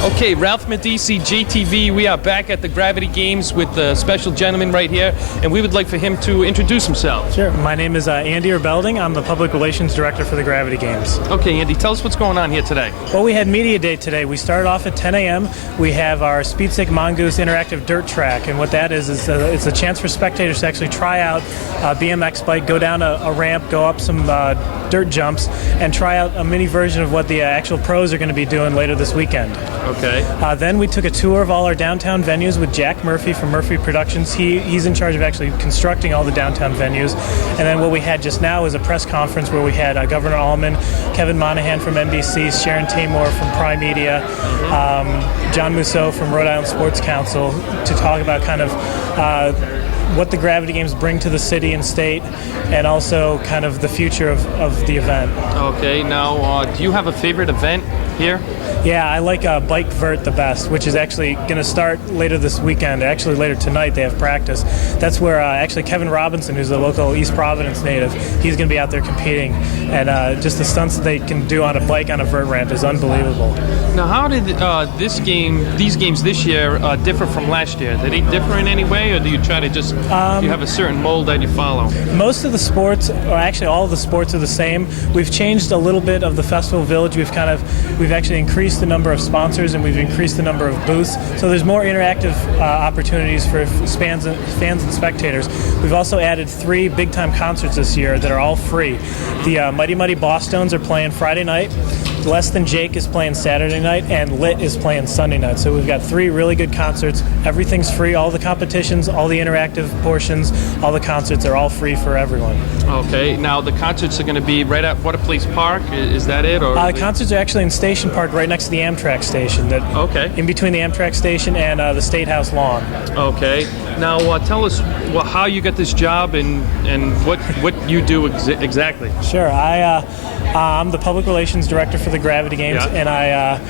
Okay, Ralph Medici, JTV. We are back at the Gravity Games with the special gentleman right here, and we would like for him to introduce himself. Sure. My name is Andy Erbelding. I'm the Public Relations Director for the Gravity Games. Okay, Andy, tell us what's going on here today. Well, we had Media Day today. We started off at 10 a.m. We have our Speed Stick Mongoose interactive dirt track, and what that is it's a chance for spectators to actually try out a BMX bike, go down a ramp, go up some dirt jumps, and try out a mini version of what the actual pros are going to be doing later this weekend. Okay. Then we took a tour of all our downtown venues with Jack Murphy from Murphy Productions. He's in charge of actually constructing all the downtown venues. And then what we had just now is a press conference where we had Governor Allman, Kevin Monahan from NBC, Sharon Tamor from Prime Media, John Musso from Rhode Island Sports Council to talk about kind of what the Gravity Games bring to the city and state, and also kind of the future of the event. Okay, now do you have a favorite event here? Yeah, I like Bike Vert the best, which is actually going to start later this weekend. Actually, later tonight they have practice. That's where actually Kevin Robinson, who's a local East Providence native, he's going to be out there competing. And just the stunts that they can do on a bike on a vert ramp is unbelievable. Now, how did these games this year differ from last year? Did they differ in any way, or do you try to just you have a certain mold that you follow? Most of the sports, or actually all of the sports, are the same. We've changed a little bit of the festival village. We've actually increased the number of sponsors, and we've increased the number of booths. So there's more interactive opportunities for fans and spectators. We've also added 3 big-time concerts this year that are all free. The Mighty Mighty Bosstones are playing Friday night. Less Than Jake is playing Saturday night, and Lit is playing Sunday night. So we've got 3 really good concerts. Everything's free. All the competitions, all the interactive portions, all the concerts are all free for everyone. Okay. Now the concerts are going to be right at Waterfront Park. Is that it? Or the concerts are actually in Station Park, right next to the Amtrak station. Okay. In between the Amtrak station and the State House lawn. Okay. Now tell us how you got this job and what you do exactly. Sure. I'm the Public Relations Director for the Gravity Games, yeah.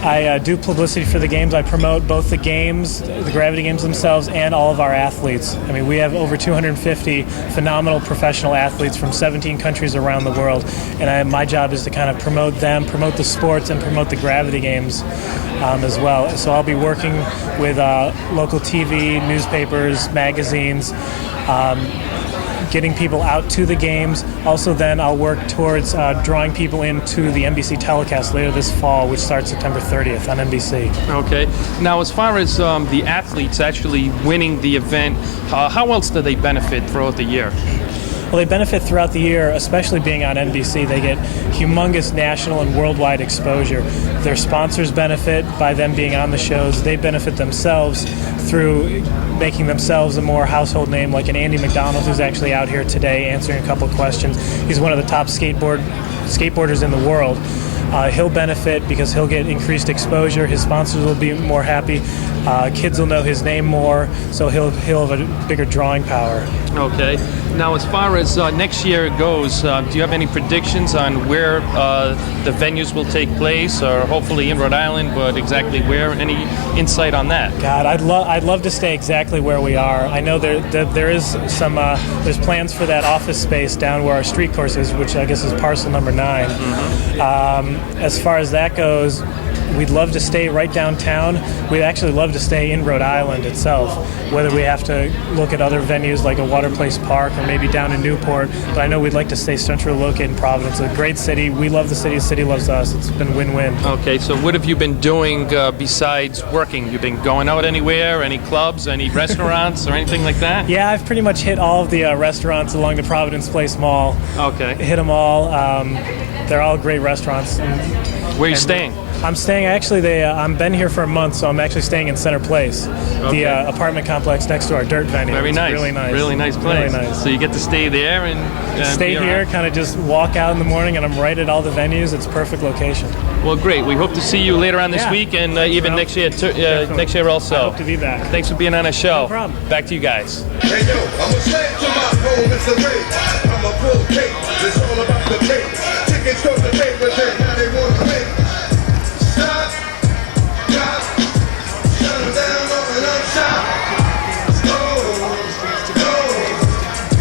And I do publicity for the games. I promote both the games, the Gravity Games themselves, and all of our athletes. I mean, we have over 250 phenomenal professional athletes from 17 countries around the world, and my job is to kind of promote them, promote the sports, and promote the Gravity Games as well. So I'll be working with local TV, newspapers, magazines, getting people out to the games. Also then I'll work towards drawing people into the NBC telecast later this fall, which starts September 30th on NBC. Okay. Now as far as the athletes actually winning the event, how else do they benefit throughout the year? Well, they benefit throughout the year, especially being on NBC. They get humongous national and worldwide exposure. Their sponsors benefit by them being on the shows. They benefit themselves through making themselves a more household name, like an Andy McDonald, who's actually out here today answering a couple questions. He's one of the top skateboarders in the world. He'll benefit because he'll get increased exposure. His sponsors will be more happy. Kids will know his name more, so he'll have a bigger drawing power. Okay. Now, as far as next year goes, do you have any predictions on where the venues will take place, or hopefully in Rhode Island, but exactly where? Any insight on that? God, I'd love to stay exactly where we are. I know there is some there's plans for that office space down where our street course is, which I guess is parcel number 9. Mm-hmm. As far as that goes, we'd love to stay right downtown. We'd actually love to stay in Rhode Island itself, whether we have to look at other venues like a Water Place Park or maybe down in Newport. But I know we'd like to stay centrally located in Providence. It's a great city. We love the city loves us. It's been win-win. Okay, so what have you been doing besides working? You've been going out anywhere? Any clubs, any restaurants, or anything like that? Yeah, I've pretty much hit all of the restaurants along the Providence Place Mall. Okay. Hit them all. They're all great restaurants. Where are you staying? I'm staying, actually, I'm been here for a month, so I'm actually staying in Center Place, okay. The apartment complex next to our dirt venue. Very nice. Really nice. Really nice place. Really nice. So you get to stay there and stay here, kind of just walk out in the morning, and I'm right at all the venues. It's a perfect location. Well, great. We hope to see you later on this week, and even next year also. I hope to be back. Thanks for being on our show. No problem. Back to you guys. Hey yo, I'm a slave to my home, it's a race. I'm a full cake, it's all about the cake. Chickens go to paper day, now they want to win. Stop, drop, shut them down, open up shop. Go,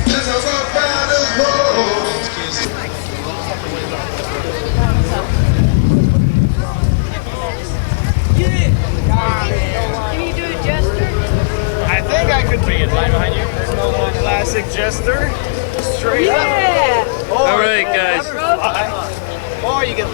there's a rock riders roll. You Can you do a gesture? I think I could be in line behind you. There's no little classic jester. Straight Yeah. up. All right, guys. Or you get.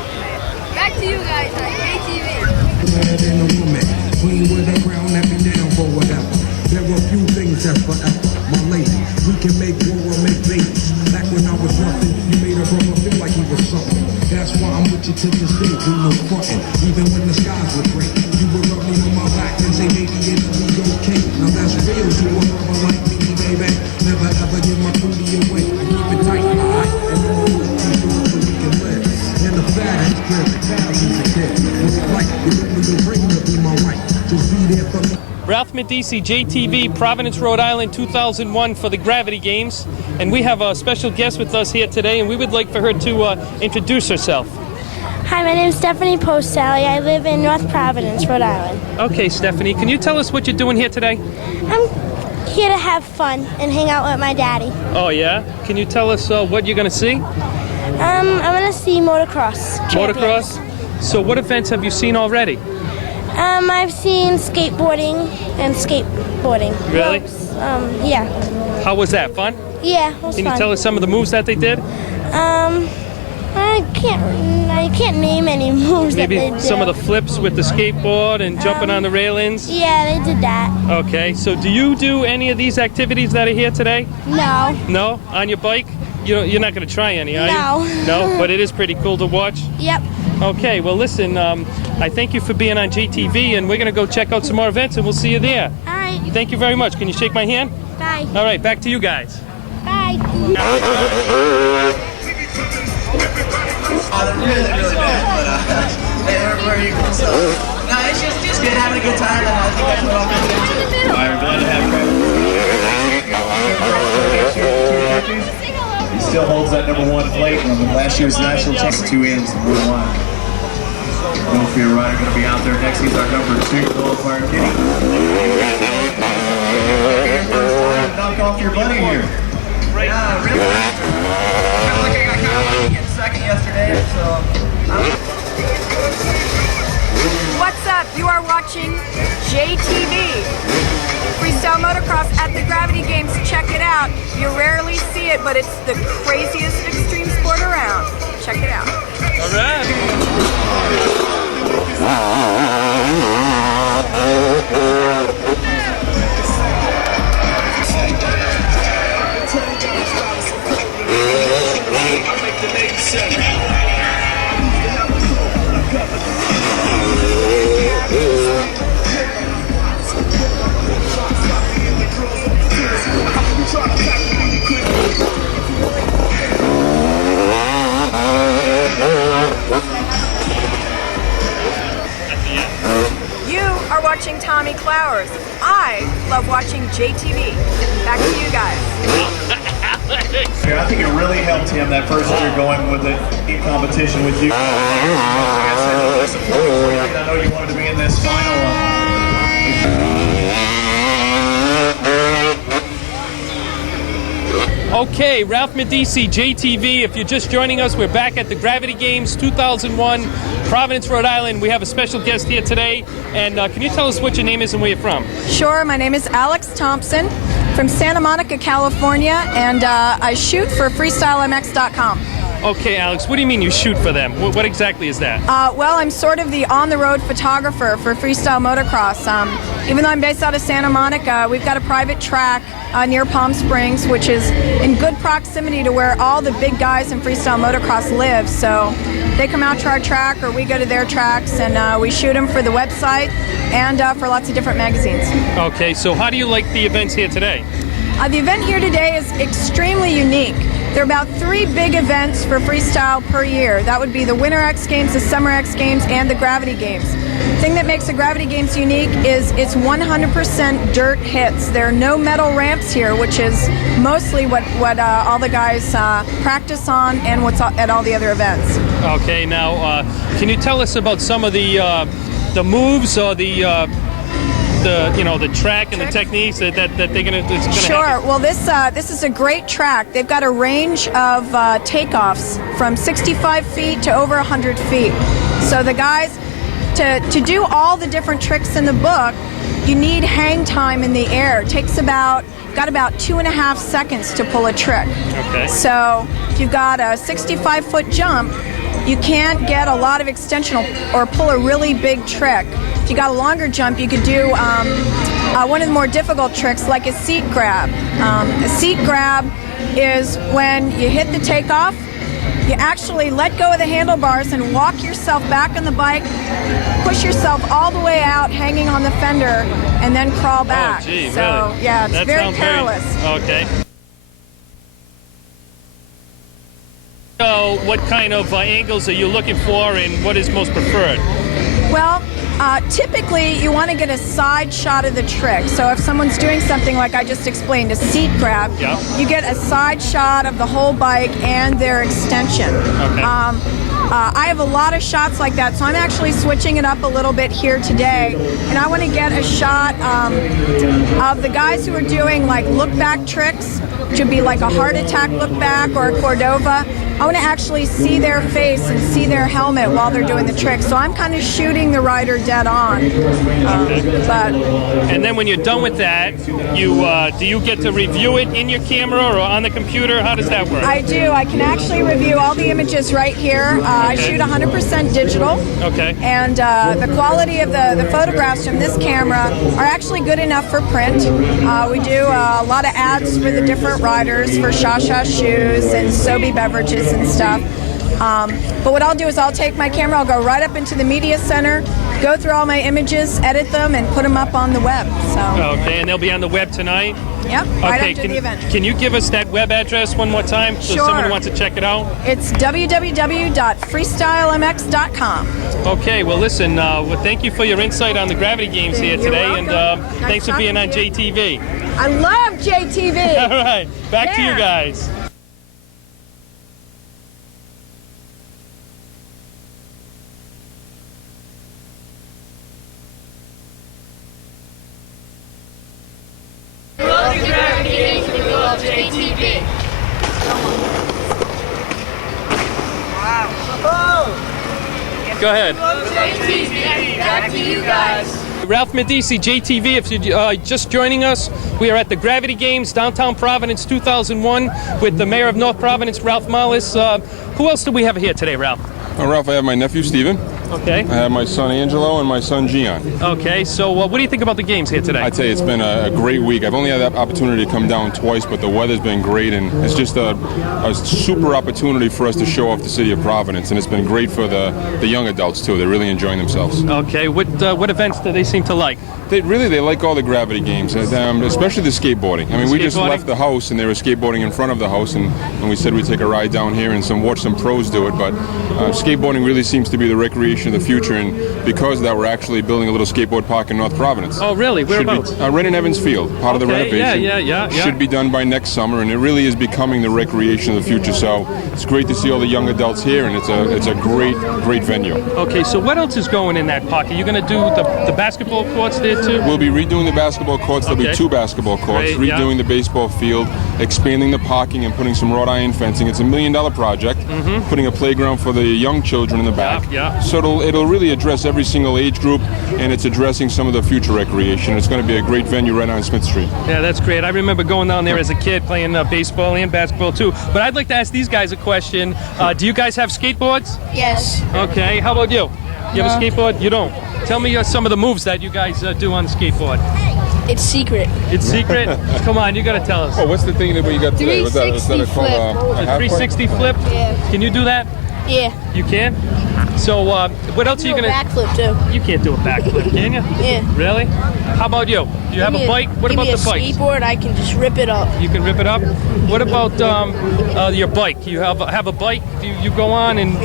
Back to you guys on ATV. Better than a woman, queen with a crown that be down for whatever. There are few things that's forever, my lady. We can make war or make babies. Back when I was nothing, you made a brother feel like he was something. That's why I'm with you to this day, we no frontin'. Even when the skies were gray, you would rub me on my back and say, maybe it'll be okay. Now that's real to a brother like me, baby. Never ever give my booty away. I keep it tight, alright, and I'm gonna keep it so we can live. And the fact is clear, he's a kid. What's it like? You know when you bring to be my wife. Just be there for me. Ralph Medici, JTV, Providence, Rhode Island, 2001 for the Gravity Games. And we have a special guest with us here today, and we would like for her to introduce herself. Hi, my name is Stephanie Postally. I live in North Providence, Rhode Island. Okay, Stephanie, can you tell us what you're doing here today? I'm here to have fun and hang out with my daddy. Oh, yeah? Can you tell us what you're going to see? I'm going to see motocross. champions. Motocross? So what events have you seen already? I've seen skateboarding and skateboarding. Really? Ropes. Yeah. How was that? Fun? Yeah, it was Can fun. you tell us some of the moves that they did? I can't name any moves Maybe that they did. some of the flips with the skateboard and jumping on the railings? Yeah, they did that. Okay, so do you do any of these activities that are here today? No. No? On your bike? You're not going to try any, are No. you? No? But it is pretty cool to watch? Yep. Okay, well listen, I thank you for being on JTV, and we're going to go check out some more events, and we'll see you there. All right. Thank you very much. Can you shake my hand? Bye. All right, back to you guys. Bye. Really bad, but where are you from? So, no, it's just good having a good time, and I think that's what I'm going to do too. All right, we're glad to have you. He still holds that #1 plate on the last year's national championship. 2 ends and 1 line. No fear rider going to be out there next. He's our #2 qualifier kitty. Knock off your buddy here. Yeah, really. I feel like I got kind of lucky in second yesterday, so. What's up? You are watching JTV. Freestyle motocross at the Gravity Games. Check it out. You rarely see it, but it's the craziest extreme sport around. Check it out. All right. You are watching Tommy Clowers. I love watching JTV. Back to you guys. I think it really helped him that first year going with it in competition with you. Like I said, I know you wanted to be in this final. Okay, Ralph Medici, JTV. If you're just joining us, we're back at the Gravity Games 2001, Providence, Rhode Island. We have a special guest here today. And can you tell us what your name is and where you're from? Sure, my name is Alex Thompson from Santa Monica, California, and I shoot for freestylemx.com. Okay, Alex, what do you mean you shoot for them? What exactly is that? Well, I'm sort of the on-the-road photographer for freestyle motocross. Even though I'm based out of Santa Monica, we've got a private track near Palm Springs, which is in good proximity to where all the big guys in freestyle motocross live. So they come out to our track, or we go to their tracks, and we shoot them for the website and for lots of different magazines. Okay, so how do you like the events here today? The event here today is extremely unique. There are about 3 big events for freestyle per year. That would be the Winter X Games, the Summer X Games, and the Gravity Games. The thing that makes the Gravity Games unique is it's 100% dirt hits. There are no metal ramps here, which is mostly what all the guys practice on and what's at all the other events. Okay, now can you tell us about some of the moves or the track and the techniques that they're gonna Sure. have? Well, this is a great track. They've got a range of takeoffs from 65 feet to over 100 feet. So the guys, to do all the different tricks in the book, you need hang time in the air. It takes got about 2.5 seconds to pull a trick. Okay. So if you've got a 65-foot jump, you can't get a lot of extension or pull a really big trick. If you got a longer jump, you could do one of the more difficult tricks, like a seat grab. A seat grab is when you hit the takeoff, you actually let go of the handlebars and walk yourself back on the bike, push yourself all the way out, hanging on the fender, and then crawl back. Oh, gee, so, really? yeah, it's That very sounds perilous. Okay. So, what kind of angles are you looking for, and what is most preferred? Well, typically you want to get a side shot of the trick. So if someone's doing something like I just explained, a seat grab, Yeah. you get a side shot of the whole bike and their extension. Okay. I have a lot of shots like that, so I'm actually switching it up a little bit here today. And I want to get a shot of the guys who are doing like look back tricks, which would be like a heart attack look back or a Cordova. I want to actually see their face and see their helmet while they're doing the trick. So I'm kind of shooting the rider dead on. And then when you're done with that, do you get to review it in your camera or on the computer? How does that work? I do. I can actually review all the images right here. I shoot 100% digital. Okay. And the quality of the photographs from this camera are actually good enough for print. We do a lot of ads for the different riders for Shasha shoes and Sobe beverages and stuff. But what I'll do is I'll take my camera, I'll go right up into the media center, go through all my images, edit them, and put them up on the web. So. Okay, and they'll be on the web tonight? Yep, right after the event. Can you give us that web address one more time so Sure. someone wants to check it out? It's www.freestylemx.com. Okay, well listen, thank you for your insight on the Gravity Games here You're today, welcome. and Nice thanks for being on talking to you. JTV. I love JTV. All right, back to you Yeah. guys. Go ahead. Back to you guys. Ralph Medici, JTV, if you're just joining us, we are at the Gravity Games, downtown Providence 2001, with the mayor of North Providence, Ralph Mollis. Who else do we have here today, Ralph? Ralph, I have my nephew, Steven. Okay. I have my son, Angelo, and my son, Gian. Okay, so what do you think about the games here today? I tell you, it's been a great week. I've only had that opportunity to come down twice, but the weather's been great, and it's just a super opportunity for us to show off the city of Providence, and it's been great for the young adults, too. They're really enjoying themselves. Okay, what events do they seem to like? They like all the Gravity Games, especially the skateboarding. I mean, we just left the house, and they were skateboarding in front of the house, and we said we'd take a ride down here and watch some pros do it, but skateboarding really seems to be the recreation of the future, and because of that, we're actually building a little skateboard park in North Providence. Oh, really? Whereabouts? Right in Evans Field, part of the renovation. Yeah. Should be done by next summer, and it really is becoming the recreation of the future. So it's great to see all the young adults here, and it's a great venue. Okay, so what else is going in that park? Are you going to do the basketball courts there too? We'll be redoing the basketball courts. There'll be 2 basketball courts, Great, redoing the baseball field, expanding the parking, and putting some wrought iron fencing. It's $1 million project. Putting a playground for the young children in the back. Yeah. So it'll really address every single age group, and it's addressing some of the future recreation. It's going to be a great venue right on Smith Street. Yeah, that's great. I remember going down there as a kid playing baseball and basketball too. But I'd like to ask these guys a question. Do you guys have skateboards? Yes. Okay, how about you? You have a skateboard? You don't? Tell me some of the moves that you guys do on the skateboard. It's secret. It's secret? Come on, you got to tell us. Oh, what's the thing that you got today? What's that? Is that 360 flip. The 360 flip? Yeah. Can you do that? Yeah. You can? So what else are you Do a going to... backflip too. You can't do a backflip, can you? Yeah. Really? How about you? Do you have a bike? What about the bike? Give me a skateboard, I can just rip it up. You can rip it up? What about your bike? You have a bike you go on and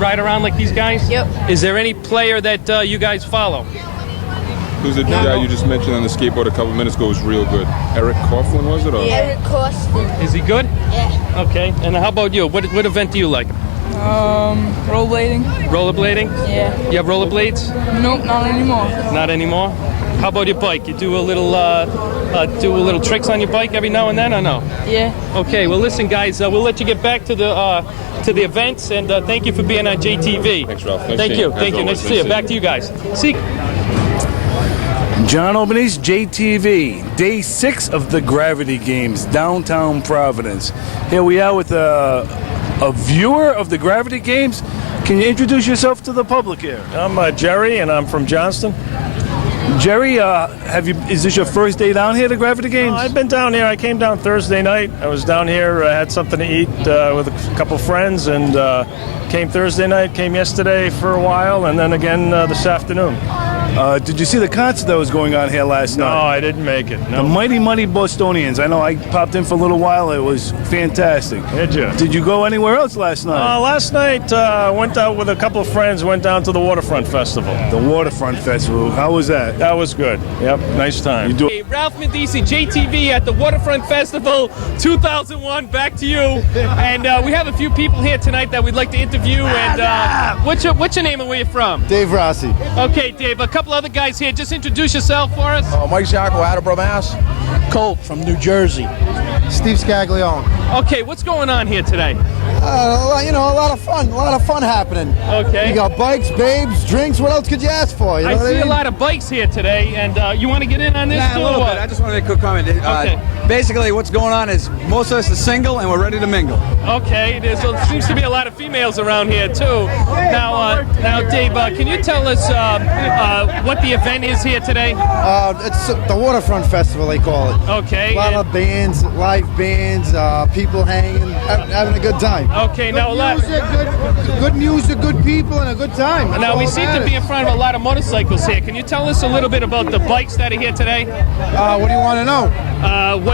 ride around like these guys? Yep. Is there any player that you guys follow? Who's the guy you just mentioned on the skateboard a couple minutes ago was real good? Eric Coughlin, was it? Or? Yeah. Eric Costin. Is he good? Yeah. Okay. And how about you? What event do you like? Rollerblading. Rollerblading? Yeah. You have rollerblades? Nope, not anymore. Not anymore? How about your bike? You do a little tricks on your bike every now and then, or no? Yeah. Okay. Well, listen, guys. We'll let you get back to to the events, and thank you for being on JTV. Thanks, Ralph. Nice Thank seeing you. you. Thank As you. Nice always, to see you. nice Back to you guys. See. John Albanese, JTV, day 6 of the Gravity Games, downtown Providence. Here we are with a viewer of the Gravity Games. Can you introduce yourself to the public here? I'm Jerry, and I'm from Johnston. Jerry, is this your first day down here at the Gravity Games? I've been down here. I came down Thursday night. I was down here, had something to eat with a couple friends, and came Thursday night, came yesterday for a while, and then again this afternoon. Did you see the concert that was going on here last night? No, I didn't make it. No. The Mighty Bostonians. I know I popped in for a little while. It was fantastic. Did you? Did you go anywhere else last night? Last night, went out with a couple of friends, went down to the Waterfront Festival. The Waterfront Festival. How was that? That was good. Yep, nice time. Hey, Ralph Medici, JTV at the Waterfront Festival 2001. Back to you. And we have a few people here tonight that we'd like to interview. And what's your name and where you from? Dave Rossi. Okay, Dave. A couple other guys here. Just introduce yourself for us. Mike Zacco, Attleboro, Mass. Colt from New Jersey. Steve Scaglione. Okay, what's going on here today? A lot of fun. A lot of fun happening. Okay. You got bikes, babes, drinks. What else could you ask for? You know I what see mean? a lot of bikes here today, and you want to get in on this too? A little or bit. what? I just want to make a quick comment. Okay. Basically, what's going on is most of us are single and we're ready to mingle. Okay, there seems to be a lot of females around here too. Now, Dave, can you tell us what the event is here today? It's the Waterfront Festival, they call it. Okay. A lot of bands, live bands, people hanging, having a good time. Okay, now Good music, good people, and a good time. That's Now all we that seem to matters. be in front of a lot of motorcycles here. Can you tell us a little bit about the bikes that are here today? What do you want to know?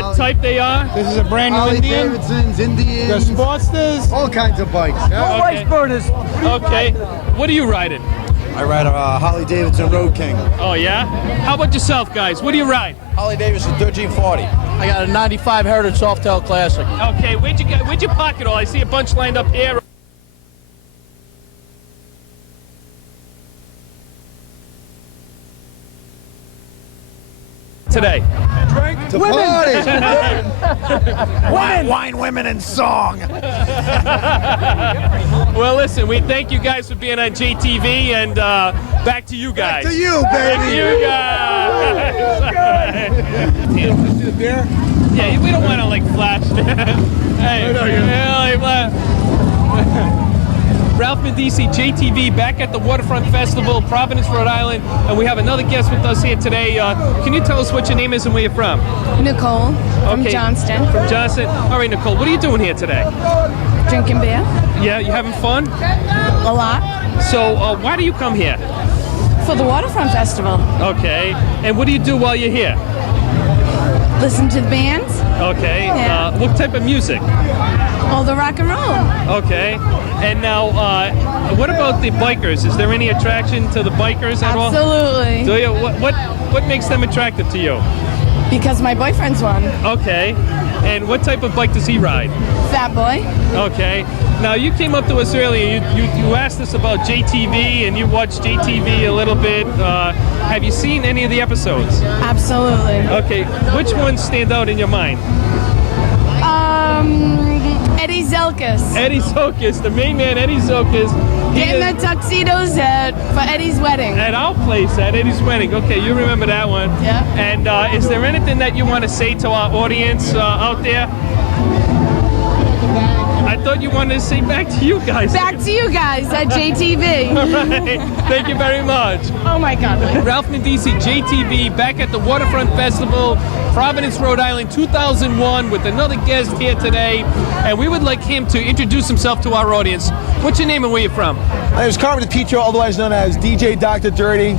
What type they are? This is a brand new Harley Indian. Davidsons, Indians. The Sportsters? All kinds of bikes. Okay. Okay. What are you riding? I ride a Harley Davidson Road King. Oh, yeah? How about yourself, guys? What do you ride? Harley Davidson 1340. I got a 95 Heritage Softail Classic. Okay, where'd you park it all? I see a bunch lined up here. Today. To party. Wine, women, and song. Well, listen, we thank you guys for being on JTV, and back to you guys. Back to you, baby. Back to you guys. See the beer? Yeah, we don't want to like flash. Hey, Ralph Medici, JTV, back at the Waterfront Festival, Providence, Rhode Island, and we have another guest with us here today. Can you tell us what your name is and where you're from? Nicole from Johnston. From Johnston. All right, Nicole, what are you doing here today? Drinking beer. Yeah, you having fun? A lot. So, why do you come here? For the Waterfront Festival. Okay. And what do you do while you're here? Listen to the bands. Okay. Yeah. What type of music? All the rock and roll. Okay. And now, what about the bikers? Is there any attraction to the bikers at all? Absolutely. Do you? What makes them attractive to you? Because my boyfriend's one. Okay. And what type of bike does he ride? Fat boy. Okay. Now, you came up to us earlier. You asked us about JTV, and you watched JTV a little bit. Have you seen any of the episodes? Absolutely. Okay. Which ones stand out in your mind? Eddie Zelkas. Eddie Zelkas, the main man, Eddie Zelkas. Getting the tuxedos for Eddie's wedding. At our place, at Eddie's wedding. Okay, you remember that one. Yeah. And is there anything that you want to say to our audience out there? I thought you wanted to say back to you guys. Back to you guys at JTV. All right. Thank you very much. Oh my God. Ralph Medici, JTV, back at the Waterfront Festival, Providence, Rhode Island, 2001, with another guest here today. And we would like him to introduce himself to our audience. What's your name and where you from? My name is Carmen DiPietro, otherwise known as DJ Dr. Dirty.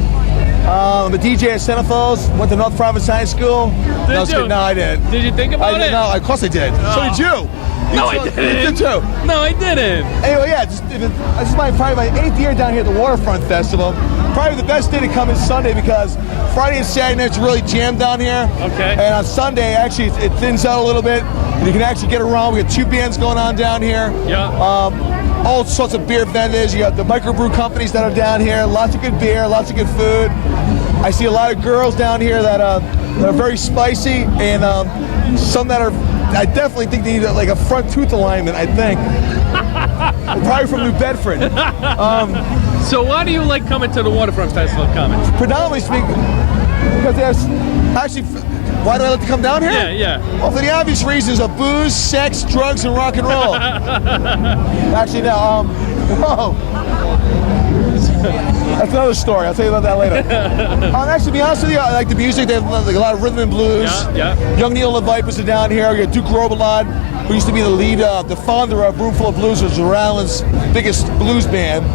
I'm a DJ at Santa Falls, went to North Providence High School. Did you? No, I didn't. Did you think about it? No, of course I did. Oh. So did you. No, I didn't. You did too. No, I didn't. Anyway, yeah, this is probably my 8th year down here at the Waterfront Festival. Probably the best day to come is Sunday because Friday and Saturday nights really jammed down here. Okay. And on Sunday, actually, it thins out a little bit. You can actually get around. We got 2 bands going on down here. Yeah. All sorts of beer vendors. You got the microbrew companies that are down here. Lots of good beer, lots of good food. I see a lot of girls down here that are very spicy, and some that are. I definitely think they need like a front tooth alignment. I think. Probably from New Bedford. So why do you like coming to the Waterfront Festival, Common? Predominantly speaking, because there's actually. Why do I like to come down here? Yeah. Well, for the obvious reasons of booze, sex, drugs, and rock and roll. Actually, no. Whoa. That's another story. I'll tell you about that later. Actually, to be honest with you, I like the music. They have like a lot of rhythm and blues. Yeah. Young Neil and the Vipers are down here. You got Duke Robillard, who used to be the lead, the founder of Roomful of Blues, which is Rhode Island's biggest blues band.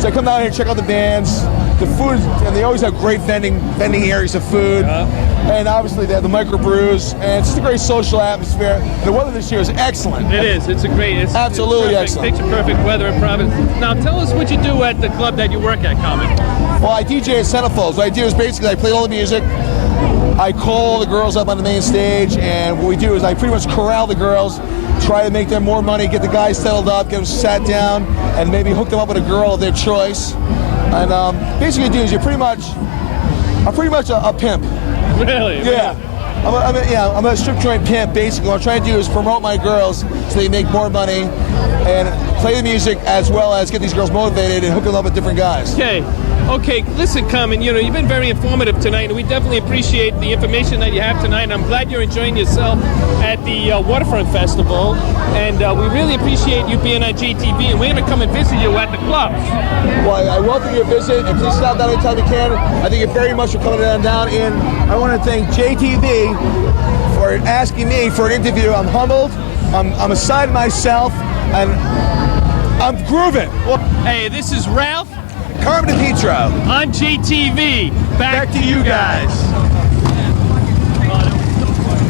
So I come down here and check out the bands. The food, and they always have great vending areas of food. And obviously they have the microbrews, and it's just a great social atmosphere. The weather this year is excellent. It is. It's absolutely perfect. excellent. Picture perfect weather in Providence. Now tell us what you do at the club that you work at, Common. Well, I DJ at Centerfolds. What I do is basically I play all the music. I call the girls up on the main stage, and what we do is I pretty much corral the girls, try to make them more money, get the guys settled up, get them sat down, and maybe hook them up with a girl of their choice. And basically what you do is I'm pretty much a pimp. Really? Yeah. I'm a strip joint pimp, basically. What I'm trying to do is promote my girls so they make more money and play the music as well as get these girls motivated and hook them up with different guys. Okay, listen, Common, you've been very informative tonight, and we definitely appreciate the information that you have tonight, and I'm glad you're enjoying yourself at the Waterfront Festival, and we really appreciate you being on JTV, and we're going to come and visit you at the club. Well, I welcome your visit, and please stop down anytime you can. I thank you very much for coming down, and I want to thank JTV for asking me for an interview. I'm humbled, I'm beside myself, and I'm grooving. Hey, this is Ralph Carmen DePietro on JTV. Back to you guys.